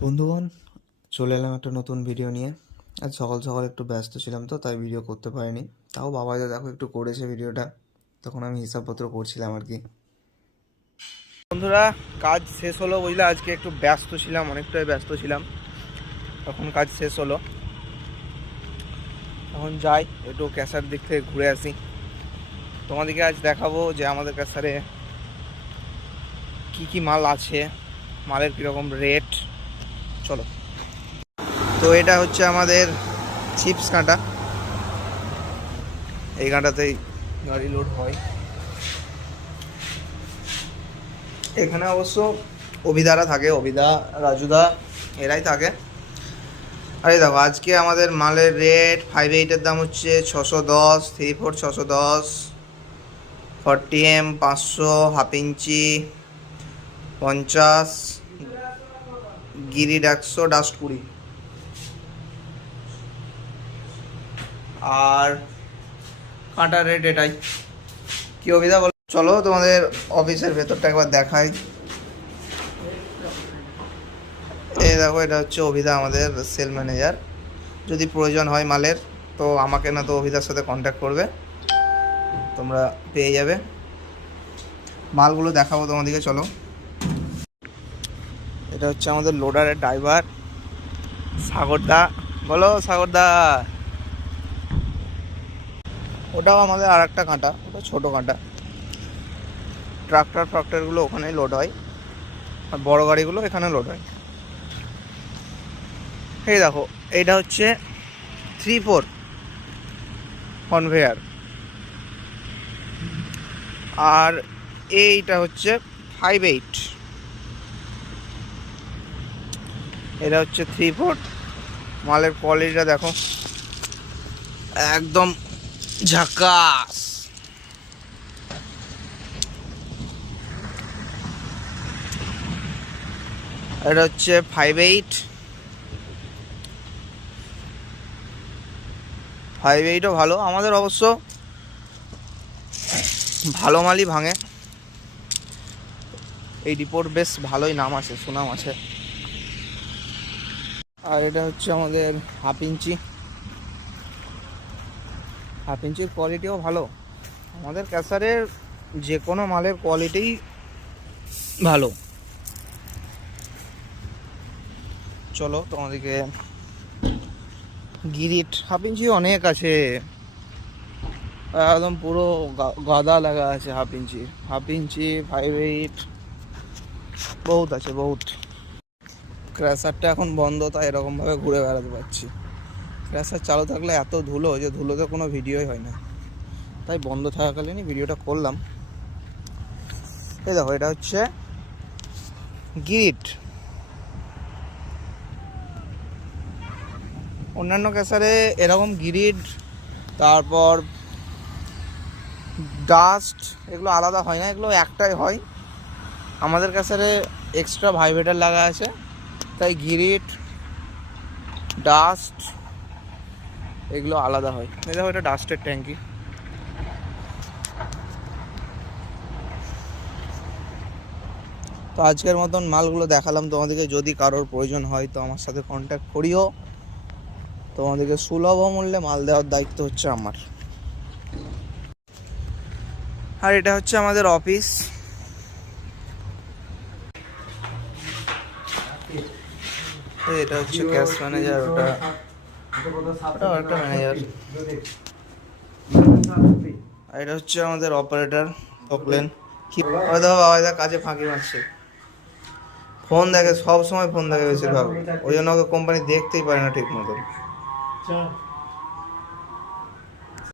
বন্ধুগণ, চলে এলাম একটা নতুন ভিডিও নিয়ে। আজ সকাল সকাল একটু ব্যস্ত ছিলাম, তো তাই ভিডিও করতে পারিনি। তাও বাবাইদা দেখো একটু করেছে ভিডিওটা, তখন আমি হিসাবপত্র করছিলাম আর কি। বন্ধুরা, কাজ শেষ হলো বুঝলে। আজকে একটু ব্যস্ত ছিলাম, অনেকটাই ব্যস্ত ছিলাম। এখন কাজ শেষ হলো, এখন যাই একটু ক্যাসার দিক থেকে ঘুরে আসি। তোমাদেরকে আজ দেখাবো যে আমাদের ক্যাসারে কি কি মাল আছে, মালের কীরকম রেট। চলো। তো এটা হচ্ছে আমাদের চিপস কাঁটা। এই কাঁটাতেই গাড়ি লোড হয়। এখানে অবশ্য অভিদারা থাকে, অভিদা, রাজুদা এরাই থাকে। আরে দেখো, আজকে আমাদের মালের রেট 5.8-এর দাম হচ্ছে 610, 3/4 610, 40M 500, half inch 50, grid 100, dust 20। আর কাঁটার রেট এটাই। কি অভিদা বলো? চলো তোমাদের অফিসের ভেতরটা একবার দেখাই। এই দেখো, এটা হচ্ছে অভিদা, আমাদের সেল ম্যানেজার। যদি প্রয়োজন হয় মালের, তো আমাকে না তো অভিদার সাথে কন্ট্যাক্ট করবে, তোমরা পেয়ে যাবে। মালগুলো দেখাবো তোমাদেরকে, চলো। এটা হচ্ছে আমাদের লোডারের ড্রাইভার সাগরদা। বলো সাগরদা। ওটাও আমাদের আর একটা কাঁটা, ওটা ছোটো কাঁটা। ট্রাক্টরগুলো ওখানেই লোড হয়, আর বড় গাড়িগুলো এখানে লোড হয়। এই দেখো, এইটা হচ্ছে 3/4 কনভেয়ার, আর এইটা হচ্ছে 5/8। এটা হচ্ছে 3/4। মালের কোয়ালিটিটা দেখো, একদম ঝাকাস। এটা হচ্ছে 5/8। 5/8ও ভালো, আমাদের অবশ্য ভালো মালই ভাঙে। এই ডিপোর বেশ ভালোই নাম আছে, সুনাম আছে। আর এটা হচ্ছে আমাদের হাফ ইঞ্চি। হাফ ইঞ্চির কোয়ালিটিও ভালো। আমাদের ক্যাসারের যে কোনো মালের কোয়ালিটিই ভালো। চলো তোমাদেরকে গিরিট হাফ ইঞ্চি অনেক আছে, একদম পুরো গাদা লাগা আছে হাফ ইঞ্চি 5/8 বহুত আছে, বহুত। ক্র্যাশারটা এখন বন্ধ, তাই এরকমভাবে ঘুরে বেড়াতে পারছি। ক্র্যাশার চালু থাকলে এত ধুলো, যে ধুলোতে কোনো ভিডিওই হয় না, তাই বন্ধ থাকাকালীনই ভিডিওটা করলাম। এই দেখো, এটা হচ্ছে গিরিট। অন্যান্য ক্যাসারে এরকম গিরিট, তারপর ডাস্ট, এগুলো আলাদা হয় না, এগুলো একটাই হয়। আমাদের ক্যাসারে এক্সট্রা ভাইব্রেটার লাগা আছে, তাই গিরিট, ডাস্ট এগুলো আলাদা হয়। এই দেখো, এটা ডাস্টের ট্যাঙ্কি। তো আজকের মতন মালগুলো দেখালাম তোমাদেরকে। যদি কারোর প্রয়োজন হয় তো আমার সাথে কন্ট্যাক্ট করিও। তোমাদেরকে সুলভ মূল্যে মাল দেওয়ার দায়িত্ব হচ্ছে আমার। আর এটা হচ্ছে আমাদের অফিস। এটা হচ্ছে ক্যাশ ম্যানেজার, ওটা একটা ম্যানেজার। আর এটা হচ্ছে আমাদের অপারেটর ফকলেন। কি দেখো বাবা, কাজে ফাঁকি মারছে, ফোন দেখে, সব সময় ফোন দেখে বেশিরভাগ। ওই জন্য ওকে কোম্পানি দেখতেই পারে না ঠিক মতো।